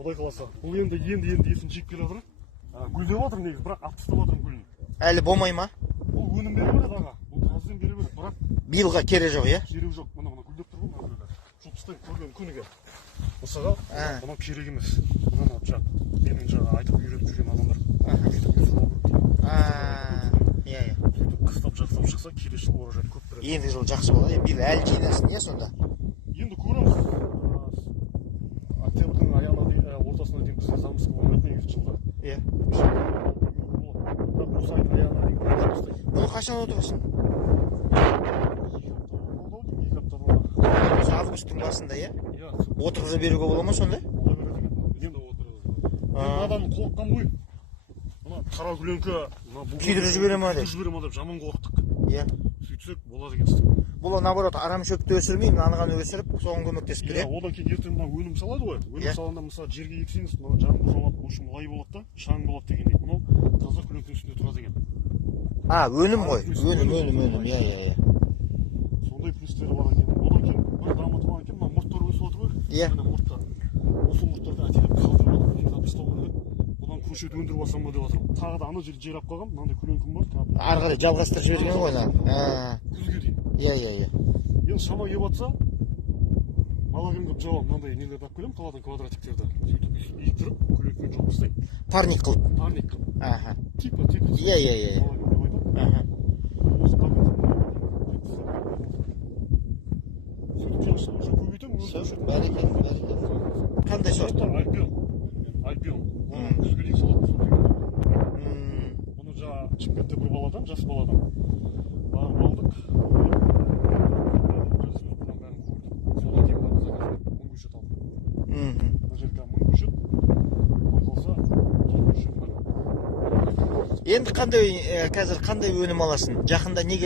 Құдай қаласа. Бұл енді есін жиып келе жатыр. Гүлдеп жатыр негізі, бірақ алып тастап жатырмын гүлін. Әлі болмай ма? Бұл өнім бере береді аға. Бұл қазір бере береді, бірақ Биылға керегі жоқ, иә? керегі жоқ. Мына гүлдеп тұр ғой, мына гүлдер. Жұлып тастайын көрген күніге. Мысалға, мына керек емес. Мына жаңа менің жаңа айтып үйретіп жүрген адамдар. Иә. Қыстап жақсап шықса, келесі жыл урожай көп береді. Енді жыл жақсы болады. Биыл әлі жинасын, иә сонда? Енді көреміз. Октябрьдің аяғына дейін, ортасына дейін бізде замысқа болмайды негізі жылда. Иә. Бірақ осы айдың аяғына дейін жұмыстайды. Бұл қашан отырасың? 2 аптадан. Осы августтың басында, иә? Иә. Отырғыза беруге бола ма сонда? Бола береді екен. Енді отырғызып. Енді адам қорыққан ғой. Мына қара күленкі күйдіріп жібере ма деп. Жібере ма деп жаман қорықтық. Иә. Сөйтсек болады екен істеп. Бұл наоборот арам шөпті өсірмей, мынаны өсіріп, соған көмектесіп тұр, иә? Одан кейін ертең мына өнім салады ғой. Өнім салғанда мысалы жерге ексеңіз, мына жаңбыр жауады, ұшым лай болады да, шаң болады дегендей. Мынау таза күленкінің үстінде тұрады екен. Өнім ғой. Өнім. Иә. Сондай плюстері бар екен. Одан кейін бір дамытып алған екен, мына мұрттар өсіп отыр ғой. Иә. Мына мұрттар. Осы мұрттарды әтелеп қалдырып алып, жинап тастау керек. Одан көшет өндіріп алсам ба деп жатырмын. Тағы да ана жерде жер алып қалғам, мынандай күленкім бар. Ары қарай жалғастырып жіберген ғой мына. Күзге дейін. Иә. Енді шама келіп жатса, балаган қылып жауам, мынандай нелерді алып келемін, қаладан квадратиктерді. Сөйтіп иіктіріп, күленкімен жауып тастаймын. Парник қылып. Парник қылып. Типа. Иә. Осы парник сөйтіп жылы уже көбейтемін. Бәрекелді. Қандай сорт? Альбион. Күзге дейін салатын сорт екен. Бұны жаңа Шымкентте бір баладан, жас баладан барып алдық. Содан кейін барып заказ 1000 көшет алдым. Бұл жерге 1000 көшет. Ой қалса 1000 көшет бар. Енді қазір қандай өнім аласың? Жақында не